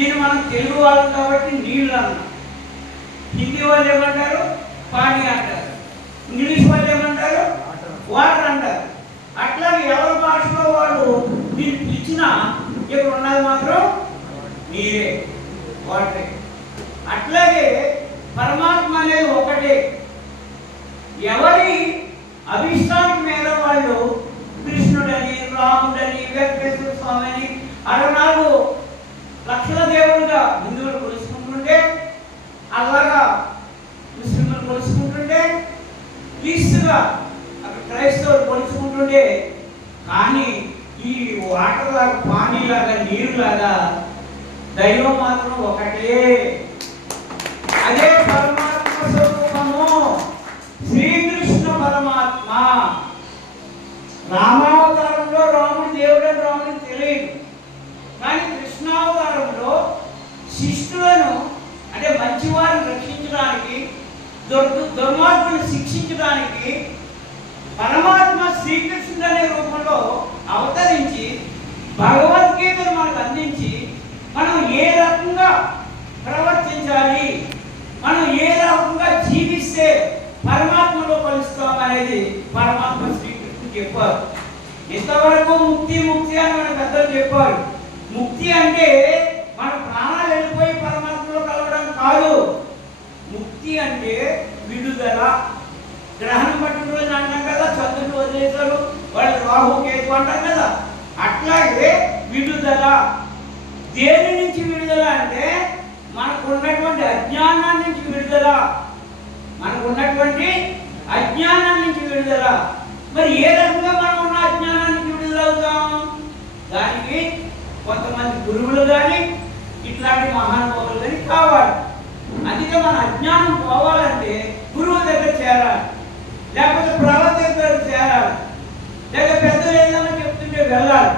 దీన్ని మనం తెలుగు వాళ్ళం కాబట్టి నీళ్ళు అన్నాం. హిందీ వాళ్ళు ఏమంటారు? పానీ అంటారు. ఇంగ్లీష్ వాళ్ళు ఏమంటారు? వాటర్ అంటారు. అట్లాగే ఎవరి భాషలో వాళ్ళు దీన్ని పిలిచినా ఇక్కడ ఉన్నది మాత్రం నీరే, వాటరే. అట్లాగే పరమాత్మ అనేది ఒకటే. ఎవరి అభిష్టానికి మీద వాళ్ళు కృష్ణుడని, రాముడని, వెంకటేశ్వర స్వామి అని 64 లక్షల దేవుడుగా హిందువులు కొలుసుకుంటుంటే, అలాగా ముస్లింలు కొలుసుకుంటుంటే, క్రీస్తుగా అక్కడ క్రైస్తవులు కొలుసుకుంటుంటే, కానీ ఈ వాటర్ లాగా, పానీలాగా, నీరులాగా దైవం మాత్రం ఒకటే. అదే పరమాత్మ స్వరూపము, శ్రీకృష్ణ పరమాత్మ. రామావతారంలో రాముడు దేవుడని రాముడికి తెలియదు, కానీ కృష్ణావతారంలో శిష్టులను అంటే మంచివారిని రక్షించడానికి, దుర్మార్గులను శిక్షించడానికి పరమాత్మ శ్రీకృష్ణుడు అనే రూపంలో అవతరించి భగవద్గీతను మనకు అందించి మనం ఏ రకంగా ప్రవర్తించాలి, మనం ఏ రకంగా జీవిస్తే పరమాత్మలో కలుస్తాం అనేది పరమాత్మ శ్రీకృష్ణుడు చెప్పారు. ఇంతవరకు ముక్తి ముక్తి అని మన పెద్దలు చెప్పారు. ముక్తి అంటే మన ప్రాణాలు వెళ్ళిపోయి పరమాత్మలో కలవడం కాదు. ముక్తి అంటే విడుదల. గ్రహణం పట్టిన రోజు అంటాం కదా, చంద్రుడు వదిలేశారు వాళ్ళు రాహు కేతు అంటాం కదా, అట్లాగే విడుదల. దేని నుంచి విడుదల అంటే మనకు ఉన్నటువంటి అజ్ఞానాన్ని నుంచి విడుదల. మనకు ఉన్నటువంటి అజ్ఞానాన్ని నుంచి విడుదల. మరి ఏ రకంగా మనం ఉన్న అజ్ఞానానికి విడుదల అవుతాం? దానికి కొంతమంది గురువులు కానీ ఇట్లాంటి మహానుభావులు కానీ కావాలి. అందుకే మన అజ్ఞానం పోవాలంటే గురువు దగ్గర చేరాలి, లేకపోతే ప్రవర్తన దగ్గర చేరాలి, లేక పెద్దలు ఏదైనా చెప్తుంటే వెళ్ళాలి.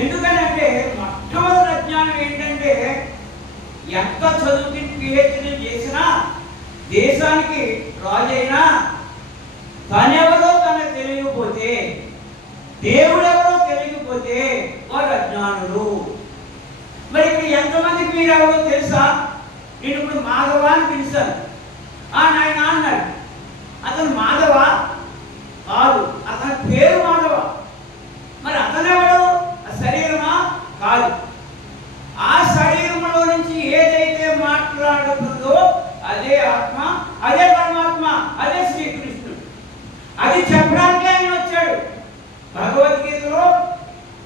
ఎందుకనంటే మొట్టమొదటి అజ్ఞానం ఏంటంటే, ఎంత చదువుకి పిహెచ్డీ చేసినా, దేశానికి రాజైనా తనెవరో తనకు తెలియకపోతే, దేవుడెవరో తెలియకపోతే వాడు అజ్ఞానులు. మరి ఇక్కడ ఎంతమందికి మీరు ఎవరో తెలుసా? నేను ఇప్పుడు మాధవ అని పిలిచాను. నాయన అన్నాడు. అతను మాధవ కాదు, అతని పేరు మాధవ. మరి అతనెవడు? ఆ శరీరమా? కాదు. ఆ శరీరంలో నుంచి ఏదైతే మాట్లాడుతుందో అదే ఆత్మ, అదే పరమాత్మ, అదే శ్రీకృష్ణుడు. అది చెప్పడానికి ఆయన వచ్చాడు. భగవద్గీతలో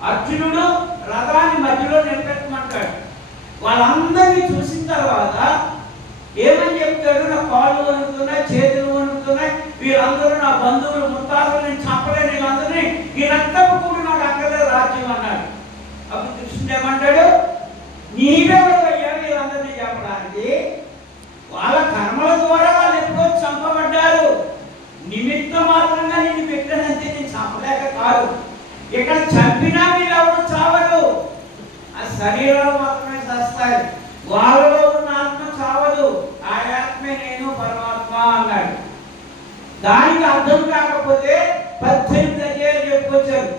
అర్జునుడు రథాన్ని మధ్యలో నిలబెట్టమంటాడు. వాళ్ళందరినీ చూసిన తర్వాత ఏమని చెప్తాడు? నా కాళ్ళు వణుకుతున్నాయి, చేతులు వణుకుతున్నాయి, వీళ్ళందరూ నా బంధువులు, ముత్తాతలు, నేను చంపలేని వీళ్ళందరినీ ఈ రక్తపు కూడా నాకు అక్కడే రాజ్యం అన్నాడు. అప్పుడు కృష్ణుడు ఏమంటాడు? నీవెవరయ్యా వీళ్ళందరినీ చెప్పడానికి? వాళ్ళ కర్మల ద్వారా వాళ్ళు ఎప్పుడో చంపబడ్డారు. నిమిత్త మాత్రంగా నేను పెట్టానంటే నేను చంపలేక కాదు. ఇక్కడ చంపినా వీళ్ళు ఎవరు చావరు, ఆ శరీరాలు మాత్రమే చేస్తాయి. వాళ్ళలో ఉన్న ఆత్మ చావదు. ఆ ఆత్మే నేను పరమాత్మ అన్నాడు. దానికి అర్థం కాకపోతే 18 అధ్యాయాలు చెప్పుకొచ్చారు.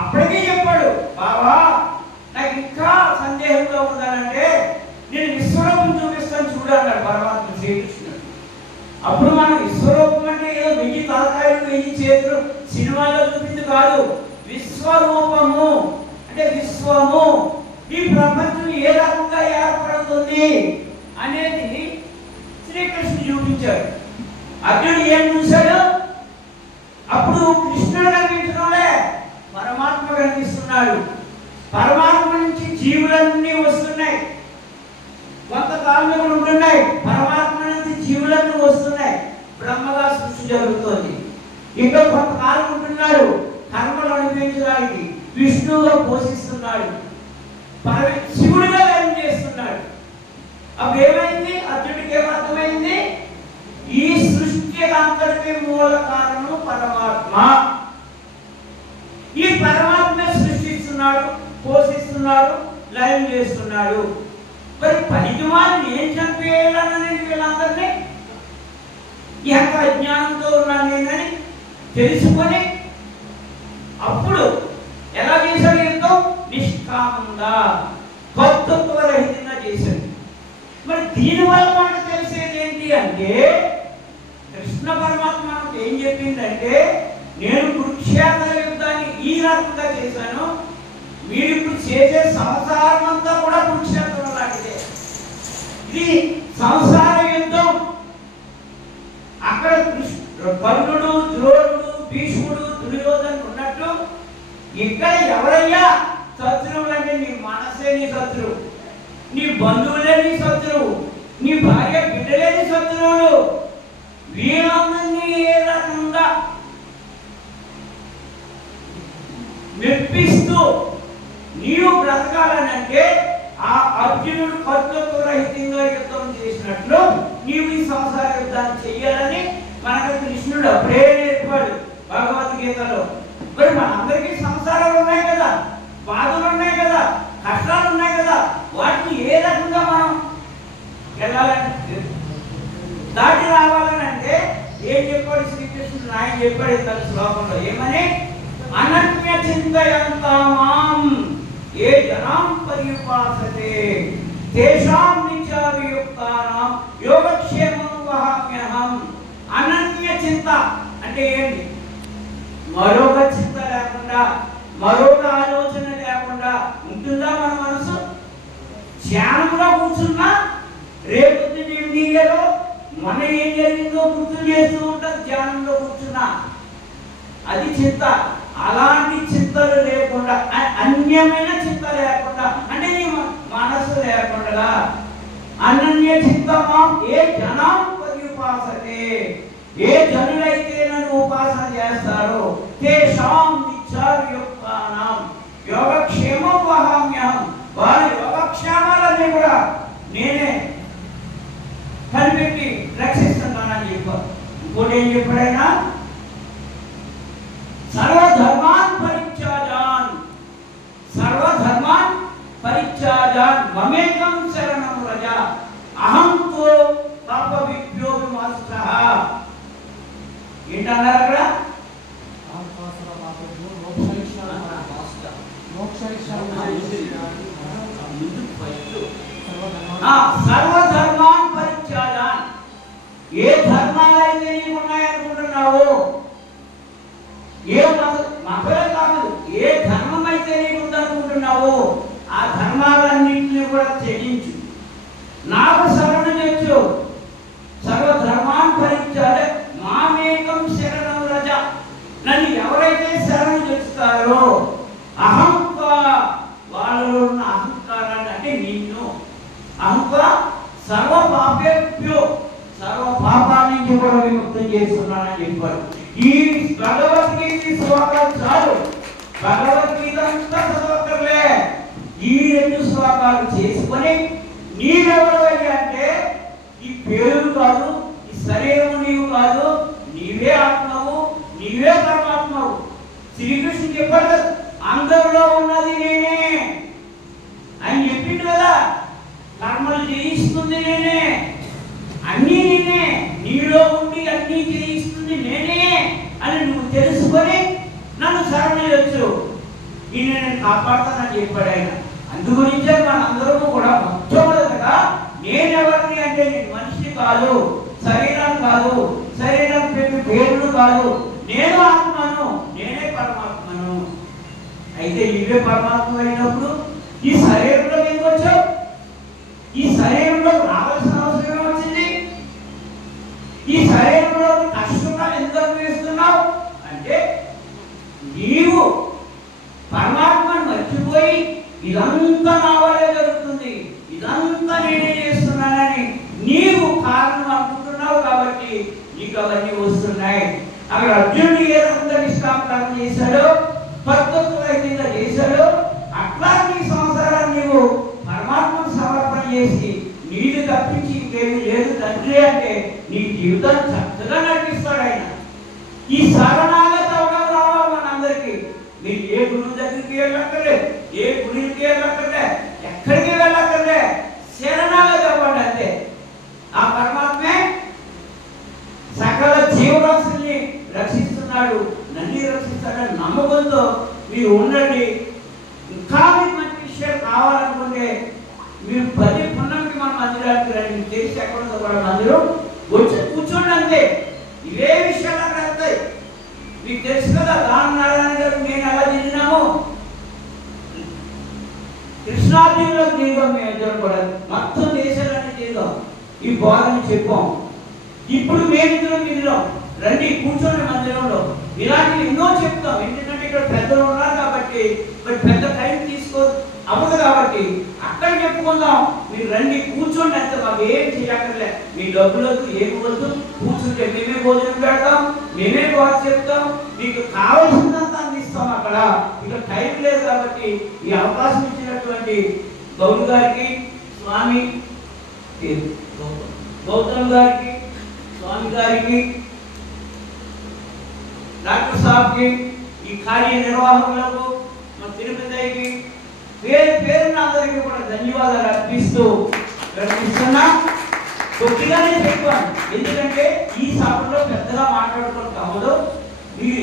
అప్పటికే చెప్పాడు, బాబా నాకు ఇంకా సందేహంగా ఉందనంటే నేను విశ్వరూపం చూపిస్తాను చూడన్నాడు పరమాత్మ శ్రీకృష్ణుడు. అప్పుడు మనం విశ్వరూపం అంటే ఏదో 1000 తలకాయలు 1000 చేతులు సినిమాలో చూపింది కాదు. విశ్వరూపము అంటే విశ్వము, ఈ ప్రపంచం ఏ రకంగా ఏర్పడుతుంది అనేది శ్రీకృష్ణుడు చూపించాడు. అర్జునుడు ఏం చూశాడు? అప్పుడు కృష్ణుడు కనిపించడంలే, పరమాత్మ కనిపిస్తున్నాడు. పరమాత్మ నుంచి జీవులన్నీ వస్తున్నాయి, కొంతకాలం ఉంటున్నాయి. పరమాత్మ నుంచి జీవులన్నీ వస్తున్నాయి, బ్రహ్మగా సృష్టి జరుగుతోంది. ఇంకా కొంతకాలం ఉంటున్నాడు, కర్మలు అనిపించడానికి విష్ణువుగా పోషిస్తున్నాడు, శివుడిగా లయం చేస్తున్నాడు. అప్పుడు ఏమైంది? అర్జునుడికి ఏమర్థమైంది? ఈ సృష్టి అంతటికి మూల కారణం పరమాత్మ. ఈ పరమాత్మ సృష్టిస్తున్నాడు, పోషిస్తున్నాడు, లయం చేస్తున్నాడు. మరి పనికి వారిని ఏం చంపేయాలని వీళ్ళందరినీ ఎంత అజ్ఞానంతో ఉన్నాను నేనని తెలుసుకొని అప్పుడు ఎలా చేశాడు? ఎంతో నిష్కామంగా, కర్తృత్వరహితంగా దీనివల్ల మనకు తెలిసేది ఏంటి అంటే కృష్ణ పరమాత్మ మనకు ఏం చెప్పిందంటే నేను కురుక్షేత్ర యుద్ధాన్ని ఈ రకంగా చేశాను, మీరు ఇప్పుడు చేసే సంసారం అంతా కూడా కురుక్షేత్రం లాంటిదే. ఇది సంసార యుద్ధం. అక్కడ కర్ణుడు, ద్రోణుడు, భీష్ముడు, దుర్యోధనుడు ఉన్నట్టు ఇక్కడ ఎవరయ్యా శత్రువులు అంటే నీ మనసే నీ శత్రువు, నీ బంధువులే నీ శత్రువు, నీ భార్య బిడ్డలే నీ శత్రువులు. వీళ్ళందరినీ ఏ రకంగా మెప్పిస్తూ నీవు బ్రతకాలనంటే ఆ అర్జునుడు కర్తృత్వ రహితంగా యుద్ధం చేసినట్లు నీవు ఈ సంసార యుద్ధాన్ని చెయ్యాలని మనకు కృష్ణుడు అప్పుడే నేర్పాడు భగవద్గీతలో. మరి మనందరికీ సంసారాలు ఉన్నాయి కదా, బాధలు ఉన్నాయి కదా, కష్టాలు ఉన్నాయి కదా, వాటిని ఏ రకంగా మనం వెళ్ళాలని దాటి రావాలని అంటే ఏం చెప్పాడు శ్రీకృష్ణుడు? ఆయన చెప్పాడు ఇంత శ్లోకంలో ఏమని, అనన్య చింతయంతామాం ఏ జనాం పర్యుపాసతే తేషాం నిత్యాభియుక్తానాం యోగక్షేమం వహామ్యహం. అనన్య చింత అంటే ఏంటి? మరొక చింత లేకుండా, మరొక ఆలోచన లేకుండా ఉంటుందా మన మనసు? ధ్యానంలో కూర్చున్నా రేపు నీలో మన ఏం జరిగిందో గుర్తు చేస్తూ ఉంటుంది. ధ్యానంలో కూర్చున్నా అది చింత. అలాంటి చింతలు లేకుండా, అన్యమైన చింత లేకుండా అంటే నీ మనసు లేకుండా అనన్య చింతమాం ఏ జనాం పర్యుపాసతే, ఏ జనులైతే నన్ను ఉపాసన చేస్తారో తేషాం నిత్యాభియుక్తానాం యోగక్షేమం వహామ్యహం. వారి యోగక్షేమాలన్నీ కూడా నేనే కనిపెట్టి రక్షిస్తున్నానని చెప్పారు. ఇంకోటి ఏం చెప్పాడైనా, సర్వధర్మాన్ పరిత్యాజాన్, సర్వధర్మాన్ పరిత్యాజాన్ మమేకం శరణం వ్రజ అహంతో పాప విభ్యో విమర్శః. ఏంటన్నారు అక్కడ? సర్వధర్మాన్ పరిత్యాజాన్, ఏ ధర్మాలైతే నీకు ఉన్నాయనుకుంటున్నావో, ఏ మతలే కాదు, ఏ ధర్మం అయితే నీకు ఉందనుకుంటున్నావో ఆ ధర్మాలన్నింటినీ కూడా త్యజించు, నాకు శరణు తెచ్చు. సర్వధర్మాన్ పరిత్యాజ మామేకం శరణం వ్రజ. నన్ను ఎవరైతే శరణు తెచ్చుతారో అహంక, వాళ్ళలో ఉన్న అహంకారాన్ని అంటే నిన్ను అహంక సర్వ పాపేభ్యో, సర్వ పాపాల నుంచి కూడా విముక్తం చేస్తున్నానని చెప్పారు. ఈ భగవద్గీత శ్లోకాలు చాలు, భగవద్గీత అంతా చదవక్కర్లే. ఈ 2 శ్లోకాలు చేసుకొని నీవెవరు అంటే ఈ పేరు కాదు, ఈ శరీరం నీవు కాదు, నీవే ఆత్మవు, నీవే పరమాత్మవు. శ్రీకృష్ణుడు చెప్పాడు అందరిలో ఉన్నది నేనే అని చెప్పిండు కదా. కర్మలు చేయిస్తుంది నేనే, అన్నీ నేనే, నీలో ఉండి అన్నీ చేయిస్తుంది నేనే అని నువ్వు తెలుసుకొని నన్ను శరణొచ్చు, ఈయన నేను కాపాడుతానని చెప్పాడు ఆయన. అందుగురించే మనందరము కూడా మొట్టమొదటిగా నేనెవరిని అంటే నేను మనిషి కాదు, శరీరం కాదు, శరీరం పేరును కాదు, నేను ఆత్మను, నేనే పరమాత్మను. అయితే ఇవే పరమాత్మ అయినప్పుడు ఈ శరీరంలో ఎందుకు వచ్చావు? ఈ శరీరంలో రావాల్సిన అవసరం వచ్చింది? ఈ శరీరంలో కష్టంగా ఎందుకు వేస్తున్నావు అంటే నీవు పరమాత్మను మర్చిపోయి ఇదంతా నా వల్లే జరుగుతుంది, ఇదంతా నేనే చేస్తున్నానని నీవు కారణం అనుకుంటున్నావు కాబట్టి నీకు అవన్నీ వస్తున్నాయి. అక్కడ అర్జునుడు ఏ రకంగా నిష్కామకరణ చేశాడో, కర్తృత్వరహితంగా చేశాడో, అట్లా నీ సంసారాన్ని నీవు పరమాత్మకు సమర్పణ చేసి నీరు తప్పించి ఇంకేమీ లేదు తండ్రి అంటే నీ జీవితాన్ని చక్కగా నడిపిస్తాడు ఆయన. ఈ శరణాగతి అవడం రావాలి మనందరికీ. మీరు ఏ గురువు దగ్గరికి వెళ్ళక్కర్లేదు, ఏ గుడికి వెళ్ళక్కర్లే, ఎక్కడికి వెళ్ళక్కర్లే, శరణాగతి అవ్వండి అంతే. ఆ పరమాత్మే సకల జీవరాశుల్ని రక్షిస్తున్నాడు, నన్ను రక్షిస్తాడని నమ్మకంతో మీరు ఉండండి. ఇంకా మీకు మంచి విషయాలు కావాలనుకుంటే మీరు 10 పున్నమికి మన మధ్య మందిరానికి రండి, మీకు తెలిసి ఎక్కడ ఉందో కూడా మందిరం, వచ్చి కూర్చోండి అంతే. ఇవే విషయాలు అక్కడ వస్తాయి. మీకు తెలుసు కదా రామనారాయణ గారు నేను ఎలా తిరిగినాము, కృష్ణార్జునులో తిరిగాం మేము ఇద్దరు కూడా, మొత్తం దేశాలన్నీ తిరిగాం, ఈ బోధన చెప్పాం. ఇప్పుడు మేమిద్దరం తిరిగాం, రండి కూర్చోండి మందిరంలో, ఇలాంటివి ఎన్నో చెప్తాం. ఎందుకంటే ఇక్కడ పెద్దలు ఉన్నారు కాబట్టి, మరి పెద్ద టైం తీసుకో అవ్వదు కాబట్టి అక్కడ చెప్పుకుందాం. మీరు రండి కూర్చోండి అంతే, మాకు ఏం చేయక్కర్లే, మీ డబ్బులకు ఏమి వద్దు, కూర్చుంటే మేమే భోజనం పెడతాం, మేమే బోధ చెప్తాం, మీకు కావాల్సినంత అందిస్తాం. అక్కడ ఇక టైం లేదు కాబట్టి ఈ అవకాశం ఇచ్చినటువంటి గౌరు గారికి, స్వామి గౌతమ్ గారికి, స్వామి గారికి, డాక్టర్ సాబ్కి, ఈ కార్యనిర్వాహకులకు, మన తిరుపతికి పేరు పేరున అందరికీ కూడా ధన్యవాదాలు అర్పిస్తున్నా. కొద్దిగానే చెప్పాను, ఎందుకంటే ఈ సభలో పెద్దగా మాట్లాడుకుంటాము. మీరు